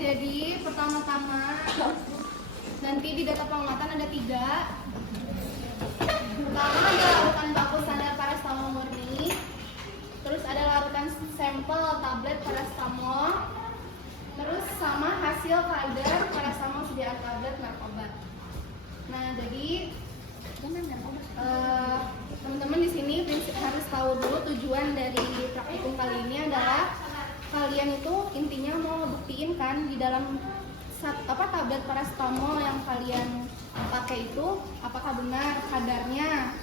jadi pertama-tama nanti di data pengamatan ada 3. Pertama ada larutan baku standar paracetamol murni, terus ada larutan sampel tablet paracetamol, terus sama hasil kadar paracetamol sediaan tablet narkoba. Nah, jadi teman-teman di sini harus tahu dulu tujuan dari praktikum kali ini adalah kalian itu intinya mau buktiin kan di dalam tablet paracetamol yang kalian pakai itu apakah benar kadarnya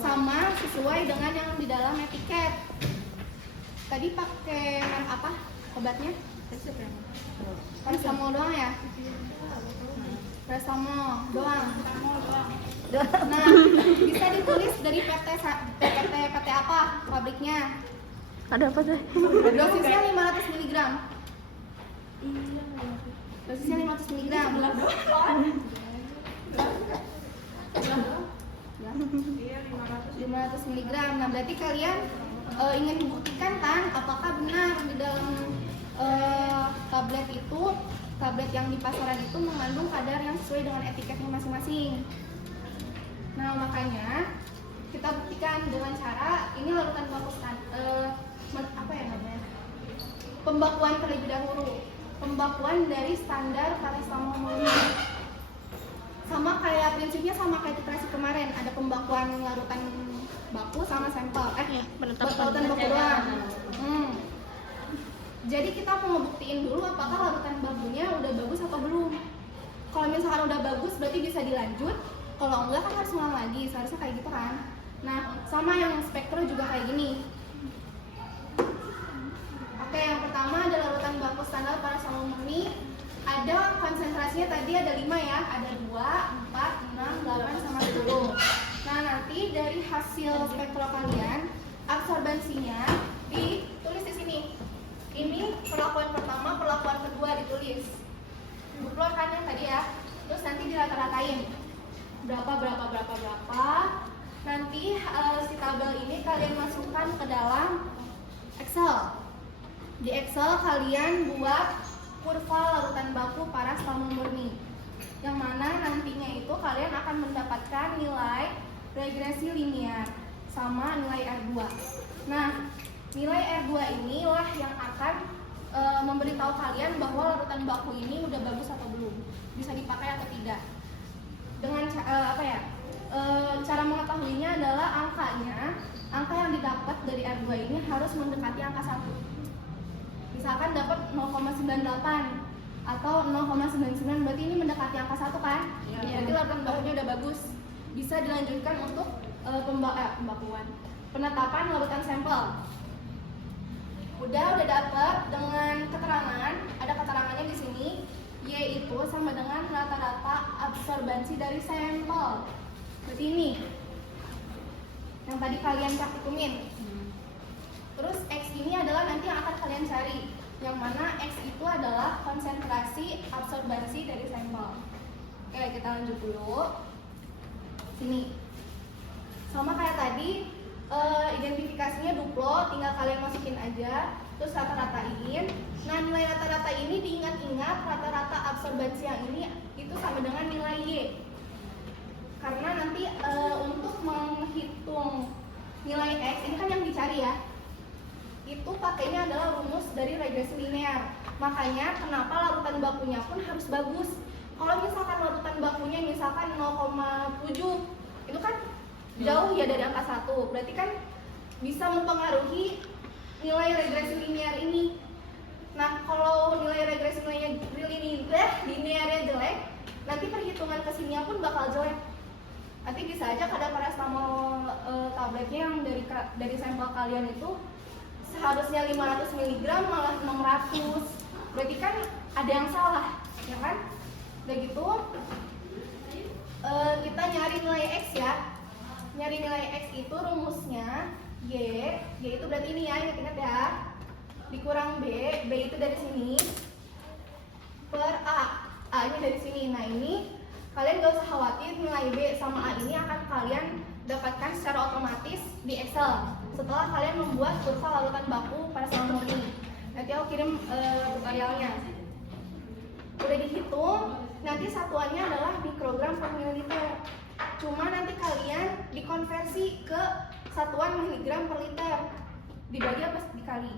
sama sesuai dengan yang di dalam etiket. Tadi pakai merek apa obatnya? Paracetamol doang ya? Paracetamol doang. Nah, bisa ditulis dari PT apa pabriknya? Ada apa tuh? Dosisnya 500 mg. Dosisnya 500 mg. 500 mg. Nah, berarti kalian ingin membuktikan kan apakah benar di dalam tablet yang di pasaran itu mengandung kadar yang sesuai dengan etiketnya masing-masing. Nah, makanya kita buktikan dengan cara ini larutan baku pembakuan terlebih dahulu. Pembakuan dari standar paracetamol murni. Sama kayak prinsipnya sama kayak titrasi kemarin, ada pembakuan larutan baku sama sampel. Larutan baku doang. Jadi kita mau ngebuktiin dulu apakah larutan bakunya udah bagus atau belum. Kalau misalkan udah bagus berarti bisa dilanjut. Kalau enggak kan harus ngulang lagi, seharusnya kayak gitu kan. Nah, sama yang spektro juga kayak gini. Oke, yang pertama ada larutan baku standar paracetamol murni. Ada konsentrasinya tadi ada 5 ya, ada 2, 4, 6, 8, sama 10. Nah, nanti dari hasil spektro kalian, absorbensinya ditulis di sini. Ini perlakuan pertama, perlakuan kedua ditulis. Buklor kan yang tadi ya. Terus nanti dirata-ratain. Berapa. Nanti si tabel ini kalian masukkan ke dalam Excel. Di Excel kalian buat kurva larutan baku paracetamol murni, yang mana nantinya itu kalian akan mendapatkan nilai regresi linear sama nilai R2. Nah, nilai R2 inilah yang akan memberitahu kalian bahwa larutan baku ini udah bagus atau belum, bisa dipakai atau tidak. Dengan cara mengetahuinya adalah angka yang didapat dari R2 ini harus mendekati angka 1. Misalkan dapat 0,98 atau 0,99, berarti ini mendekati angka 1 kan? Berarti larutan bakunya udah bagus. Bisa dilanjutkan untuk pembakuan. Penetapan larutan sampel. Udah dapat dengan keterangan, ada keterangannya di sini, yaitu sama dengan rata-rata absorbensi dari sampel. Berarti ini yang tadi kalian praktikumin. Terus X ini adalah nanti yang akan kalian cari, yang mana X itu adalah konsentrasi absorbensi dari sampel. Oke, kita lanjut dulu. Sini sama kayak tadi, identifikasinya duplo, tinggal kalian masukin aja, terus rata-ratain. Nah, nilai rata-rata ini diingat-ingat, rata-rata absorbensi yang ini itu sama dengan nilai Y. Karena nanti untuk menghitung nilai X, ini kan yang dicari ya, itu pakainya adalah rumus dari regresi linear. Makanya kenapa larutan bakunya pun harus bagus. Kalau misalkan larutan bakunya misalkan 0,7, itu kan jauh ya dari angka 1, berarti kan bisa mempengaruhi nilai regresi linear ini. Nah, kalau nilai regresi linearnya jelek, nanti perhitungan kesininya pun bakal jelek. Nanti bisa aja kadar paracetamol tabletnya yang dari sampel kalian itu seharusnya 500 mg malah 600. Berarti kan ada yang salah, ya kan? Udah gitu, kita nyari nilai X ya. Nyari nilai X itu rumusnya Y itu berarti ini ya, ingat-ingat ya. Dikurang B itu dari sini, per A ini dari sini. Nah, ini kalian gak usah khawatir, nilai B sama A ini akan kalian dapatkan secara otomatis di Excel setelah kalian membuat kurva larutan baku paracetamol murni. Nanti aku kirim tutorialnya. udah dihitung, nanti satuannya adalah mikrogram per mililiter. Cuma nanti kalian dikonversi ke satuan miligram per liter. Dibagi apa dikali?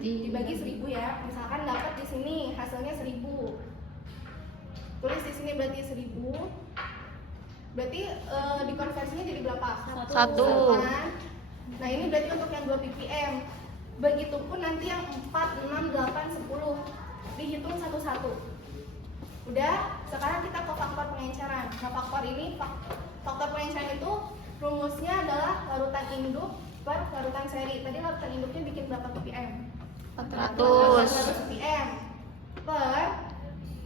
Dibagi 1000 ya. Misalkan dapat di sini hasilnya 1000. Tulis di sini berarti 1000. Berarti dikonversinya jadi berapa? 1. Kan? Nah, ini berarti untuk yang 2 ppm. Begitupun nanti yang 4, 6, 8, 10. Dihitung satu-satu. Udah, sekarang kita ke faktor pengenceran. Nah, faktor pengenceran itu rumusnya adalah larutan induk per larutan seri. Tadi larutan induknya bikin berapa ppm? 400 ppm per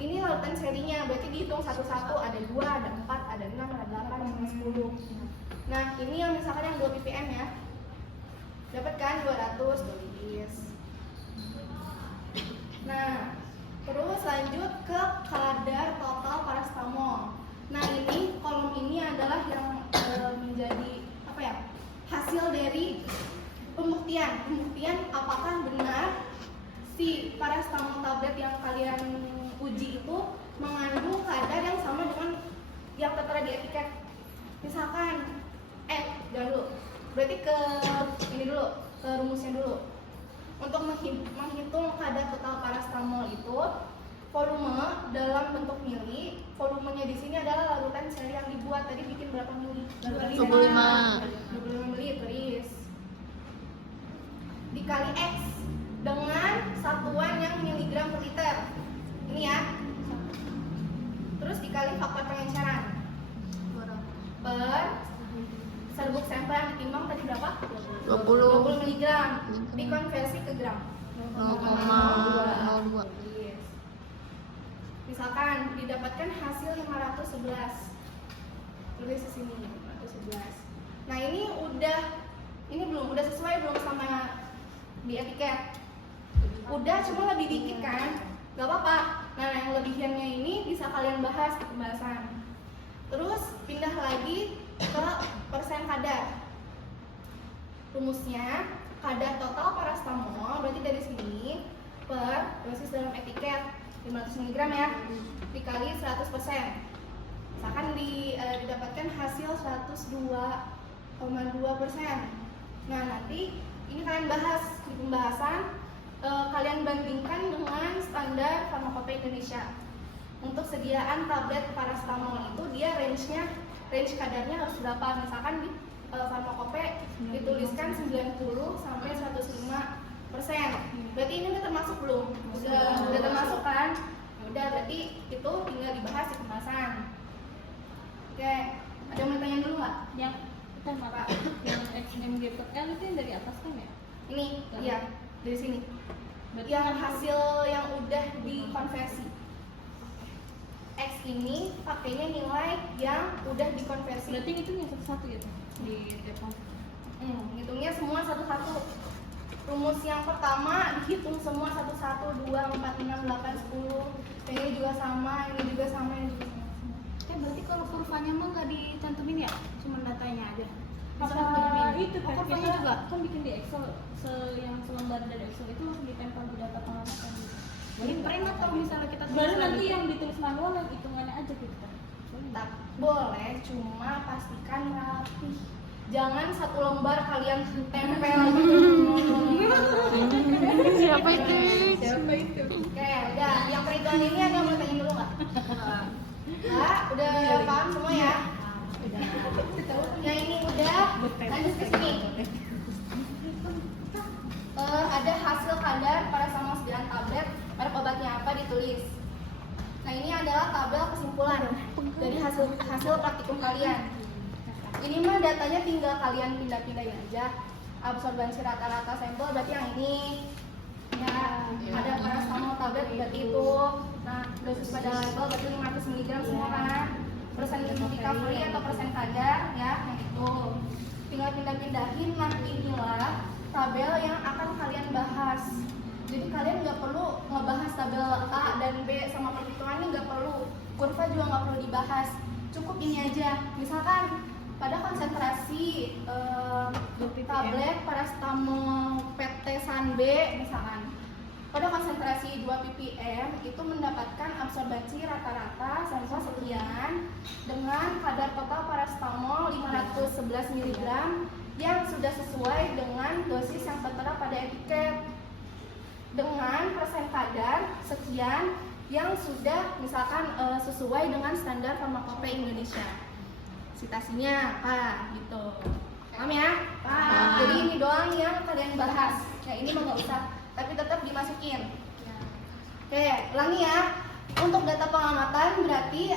ini larutan serinya, berarti dihitung satu-satu, ada 2, ada 4, ada 6, ada 8, ada 10. Nah, ini yang misalkan yang 2 ppm ya. Dapat kan 200, tulis. Nah, terus lanjut ke kadar total paracetamol. Nah, ini kolom ini adalah yang menjadi apa ya? Hasil dari pembuktian apakah benar si paracetamol tablet yang kalian uji itu mengandung kadar yang sama dengan yang tertera di etiket. Misalkan jangan dulu. Berarti ke ini dulu, ke rumusnya dulu. Untuk menghitung kadar total paracetamol itu volume dalam bentuk mili, volumenya di sini adalah larutan seri yang dibuat. Tadi bikin berapa mili? 25 mili, tulis. Dikali X dengan satuan yang miligram per liter. Ini ya. Terus dikali faktor pengenceran per serbuk sampel yang ditimbang tadi berapa? 20 mg. Dikonversi ke gram. 0,02. Misalkan didapatkan hasil 511. Tulis di sini 511. Nah, ini belum sesuai belum sama di etiket. Udah, cuma lebih dikit kan? Gak apa-apa. Nah, yang lebihannya ini bisa kalian bahas di pembahasan. Terus pindah lagi ke persen kadar. Rumusnya kadar total paracetamol berarti dari sini per dosis dalam etiket 500 mg ya dikali 100%. Misalkan didapatkan hasil 102,2%. Nah, nanti ini kalian bahas di pembahasan, kalian bandingkan dengan standar Farmakope Indonesia. Untuk sediaan tablet paracetamol itu dia range kadarnya harus berapa? Misalkan di Farmakope dituliskan 90 sampai 105%. Berarti ini udah termasuk belum? Udah termasuk kan? Udah, berarti itu tinggal dibahas di pembahasan. Oke, ada yang mau tanya dulu nggak? Yang yang XMG per L itu yang dari atas kan ya? Ini, iya, dari sini. Berarti Yang hasil yang udah dikonversi. X ini pakainya nilai yang udah dikonversi. berarti itu yang satu-satu gitu di Depok. Hitungnya semua satu-satu. Rumus yang pertama dihitung semua satu-satu, 2, 4, 6, 8, 10. Ini juga sama, ini juga sama, ini juga sama. Berarti kalau kurvanya mah nggak dicantumin ya? Cuma datanya aja. Itu kan kurvanya kita juga? kan bikin di Excel yang selembar dari Excel itu langsung ditempel di data pengamatan gitu. Jadi print atau misalnya kita tulis Baru lagi? nanti yang ditulis manual yang hitungannya aja gitu kan. Tak boleh, cuma pastikan rapi. Jangan satu lembar kalian tempel gitu. Siapa itu? Oke, udah. Yang perhitungan ini ada yang mau tanya dulu nggak? Nggak? Udah paham semua ya? Yang ini udah. Lanjut ke sini. Ada hasil kadar paracetamol 9 tablet, merek obatnya apa ditulis. Nah, ini adalah tabel kesimpulan dari hasil praktikum kalian. Ini mah datanya tinggal kalian pindah-pindahin aja. Absorbansi rata-rata sampel berarti yang ini. Ya, ada paracetamol tablet berarti itu. Nah, dosis pada label berarti 500 mg semua kan. Persen recovery atau persen kadar ya, yang itu. Tinggal pindah-pindahin. Nah, inilah tabel yang akan kalian bahas. Jadi kalian nggak perlu ngebahas tabel A dan B sama perhitungannya, nggak perlu. Kurva juga nggak perlu dibahas. Cukup ini aja. Misalkan pada konsentrasi tablet paracetamol PT San B misalkan pada konsentrasi 2 ppm itu mendapatkan absorbensi rata-rata sampel sekian dengan kadar total paracetamol 511 mg yang sudah sesuai dengan dosis yang tertera pada etiket dengan persen kadar sekian yang sudah misalkan sesuai dengan standar farmakope Indonesia. Citasinya apa gitu. Paham ya? Paham. Jadi ini doang yang kalian bahas. Ya ini mah nggak usah, tapi tetap dimasukin. Oke, ulangi ya. Untuk data pengamatan berarti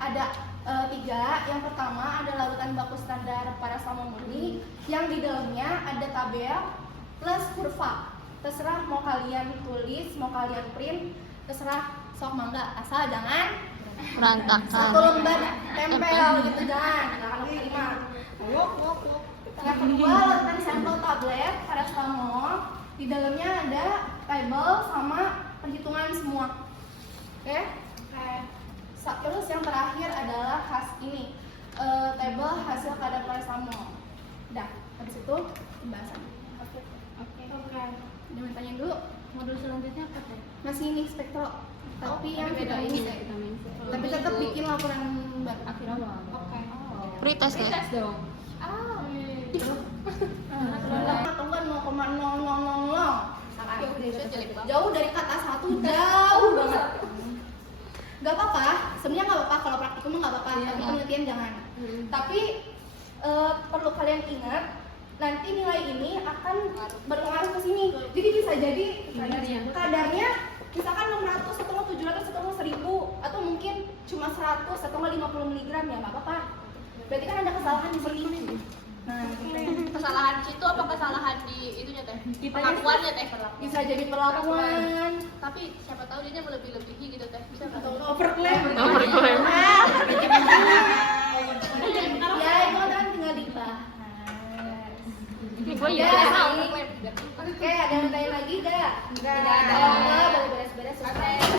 ada 3. Yang pertama ada larutan baku standar paracetamol murni yang di dalamnya ada tabel plus kurva. Terserah mau kalian tulis, mau kalian print, terserah, sok mangga, asal jangan Berantakan. satu lembar tempel gitu, jangan anak-anak terima. Yang kedua larutan sampel tablet paracetamol, di dalamnya ada tabel sama perhitungan semua. Oke? Terus yang terakhir adalah tabel hasil kadar paracetamol. Udah, habis itu pembahasan. Oke. Jangan tanya dulu. Modul selanjutnya apa teh? Masih ini spektro, tapi yang beda vitamin C. vitamin C. Tapi tetap bikin laporan baru. Akhir awal. Oke. Pretest ya? Tes dong. Atau enggak 0,0000. Jauh dari kata 1, jauh banget. Gak apa-apa, sebenarnya gak apa-apa kalau praktikum mah gak apa-apa, tapi penelitian jangan. Tapi perlu kalian ingat, nanti nilai ini akan berpengaruh ke sini. Jadi bisa jadi kadarnya misalkan 600 atau 700 atau 1000 atau mungkin cuma 100 atau 50 mg ya nggak apa-apa. Berarti kan ada kesalahan di sini. Nah, Kesalahan situ apa kesalahan di itunya teh? Pengakuannya teh. bisa jadi perlakuan Tapi siapa tahu dia melebih-lebihi gitu teh. Bisa nggak? atau overclaim. Overclaim. Ya itu kan tinggal dibahas. Gue Ya, juga ini. Oke, ada yang tanya lagi? Dah. Kalau enggak, boleh beres-beres.